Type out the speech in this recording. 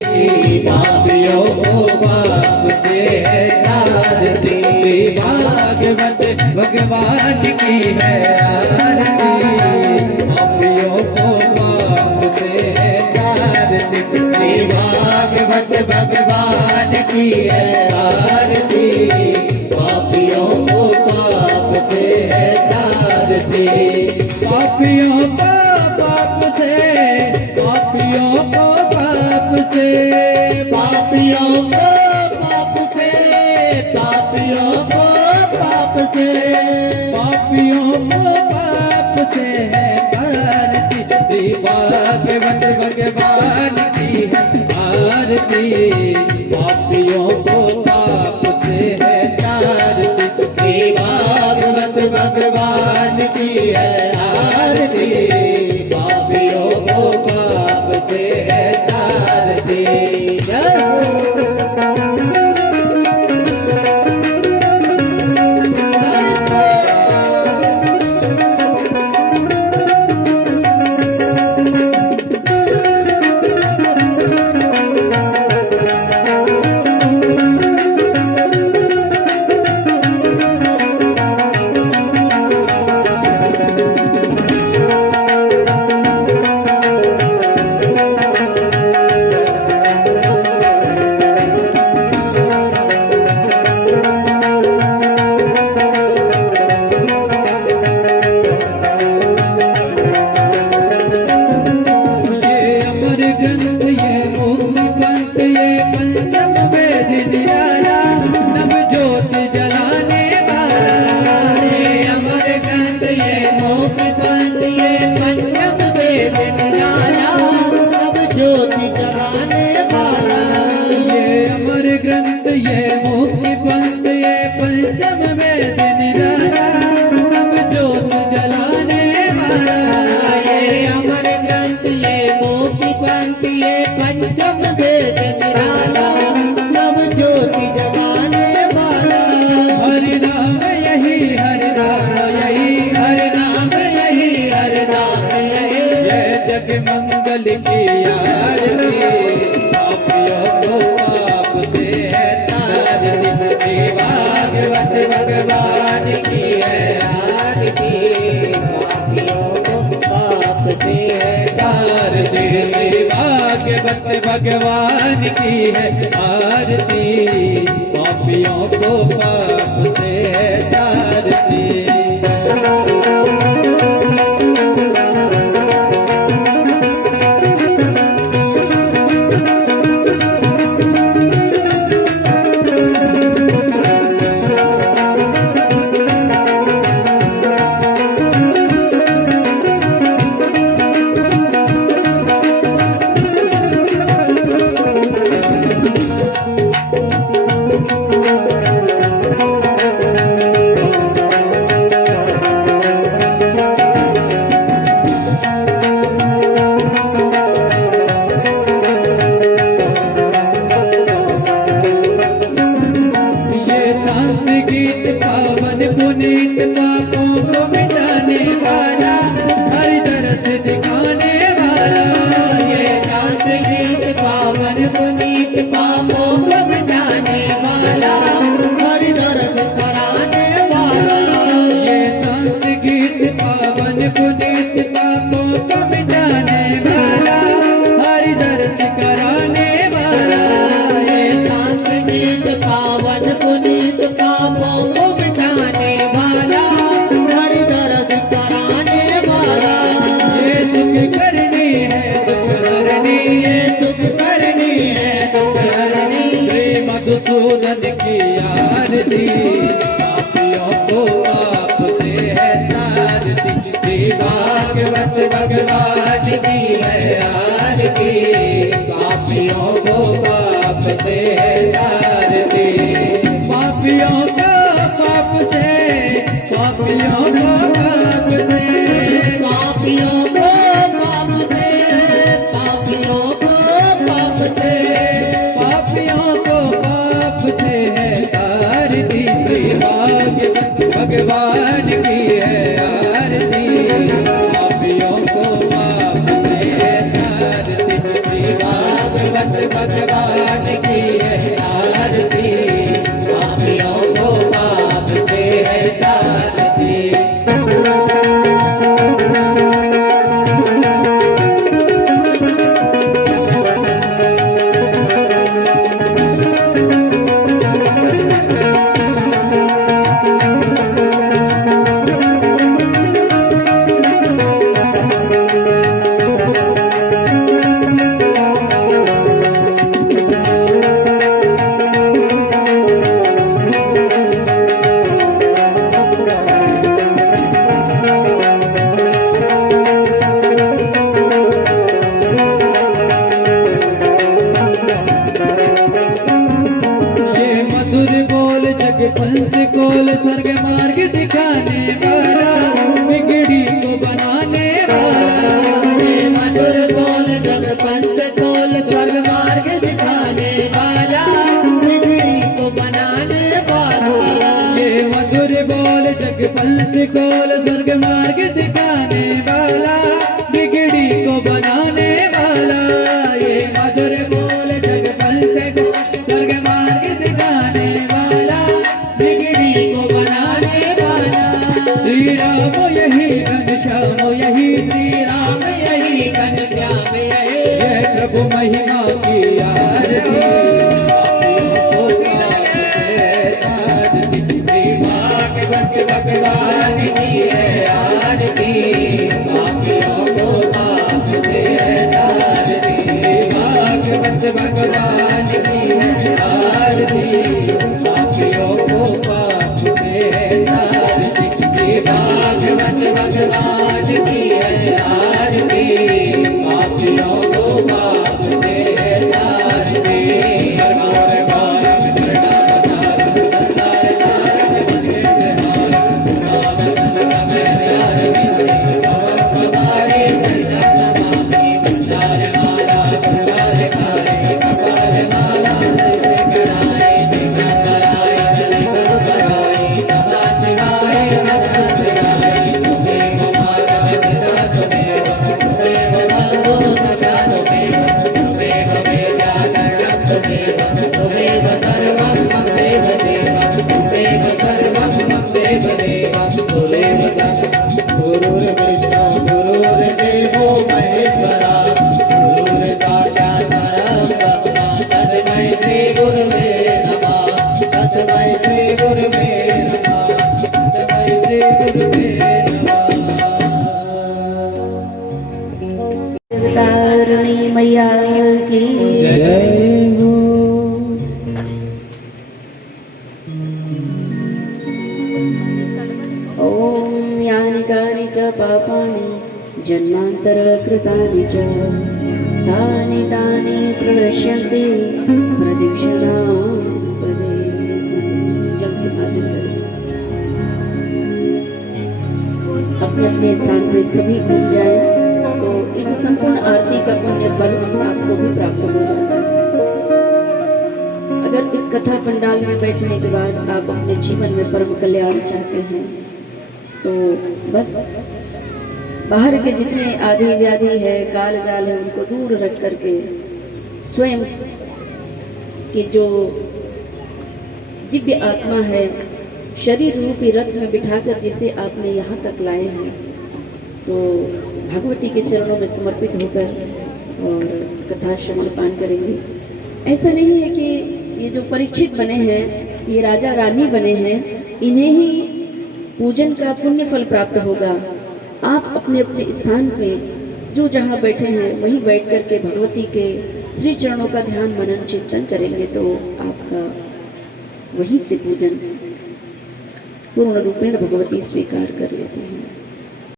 पापियों को पाप से है तारती, श्री भागवत भगवान की है आरती। पापियों को पाप से है तारती, श्री भागवत भगवान की है आरती। पापियों को पाप से है तारती, पापियों को पाप से, पापियों को पाप से, पापियों को पाप से, पापियों को पाप से, पापियों को पाप से है तारती, श्री भागवत भगवान की है आरती। पापियों को पाप से है तारती, श्री भागवत भगवान की है आरती। पापियों को पाप से है तारती। पंचम वेद निराला, नव ज्योति जगाने वाला। हरि नाम यही, हरि नाम यही, हरि नाम यही, हरि नाम यही। जय जग मंगल की आरती, पापियों को पाप से है तारती, श्री भागवत भगवान की है आरती। पापियों को पाप से है तारती, भागवत भगवान की है आरती। पापियों को पाप से है तारती। पुनीत पापों को मिटाने वाला, हरि दरस दिखाने वाला। ये शांत गीत पावन पुनीत पापों को मिटाने वाला, हरि दरस कराने वाला। ये शांत गीत पावन पुनीत पापों को मिटाने वाला, हरि दरस कराने वाला। ये शांत गीत पावन पुनीत पापों को मिटाने वाला, हरि दरस कराने वाला। ये सुख करनी है दुख हरनी, ये सुख करनी है दुख हरनी। श्री मधुसूदन की आरती, पापियों को पाप से है तारती, श्री भागवत भगवान की है आरती। पापियों को पाप से है तारती, पापियों को पाप से, पापियों को पाप से, पापियों को पाप से, पापियों को पाप से, पापियों को पाप से है तारती। श्री भागवत भगवान की है आरती। पापियों को पाप से है तारती, श्री भागवत भगवान पंथ कोल स्वर्ग मार्ग दिखाने वाला, बिगड़ी को बनाने वाला। ये मधुर बोल जग पंथ कोल स्वर्ग मार्ग दिखाने वाला, बिगड़ी को बनाने वाला। ये मधुर बोल जग पंथ कोल स्वर्ग मार्ग दिखाने वाला, बिगड़ी को बनाने वाला। ये मधुर बोल जग पंथ को स्वर्ग मार्ग दिखाने वाला, बिगड़ी को बनाने वाला। श्री राम यही घनश्याम यही, श्री राम यही घनश्याम यही, ये प्रभु महिमा की आरती। श्री भगवान की है आरती, पापियों को पाप से तारती। भागवत भगवान की है आरती, पापियों को पाप से तारती। श्री भागवत भगवान की है आरती, पापियों को पाप से तारती। गुरुर्विष्णु गुरुर्देवो महेश्वरा, गुरुर्साक्षात् परब्रह्म, तस्मै श्री गुरुवे नमः। तस्मै श्री गुरुवे नमः। तस्मै श्री गुरुवे नमः। जगतारिणी मैया की जय हो। ॐ यानि कानि च पापानि जन्मान्तरकृतानि च तानि तानि प्रणश्यन्ति प्रदक्षिणां पदे। जल से मार्जन करें। अपने अपने स्थान पे सभी घूम जाए तो इस संपूर्ण आरती का पुण्य फल आपको भी प्राप्त हो जाता है। अगर इस कथा पंडाल में बैठने के बाद आप अपने जीवन में परम कल्याण चाहते हैं तो बस बाहर के जितने आधि व्याधि है, काल जाल है, उनको दूर रख करके स्वयं की जो दिव्य आत्मा है, शरीर रूपी रथ में बिठाकर जिसे आपने यहाँ तक लाए हैं, तो भगवती के चरणों में समर्पित होकर और कथा श्रवण पान करेंगे। ऐसा नहीं है कि ये जो परीक्षित बने हैं, ये राजा रानी बने हैं, इन्हें ही पूजन का पुण्य फल प्राप्त होगा। आप अपने अपने स्थान पे जो जहाँ बैठे हैं वहीं बैठ कर के भगवती के श्री चरणों का ध्यान मनन चिंतन करेंगे तो आपका वहीं से पूजन पूर्ण रूपेण भगवती स्वीकार कर लेते हैं।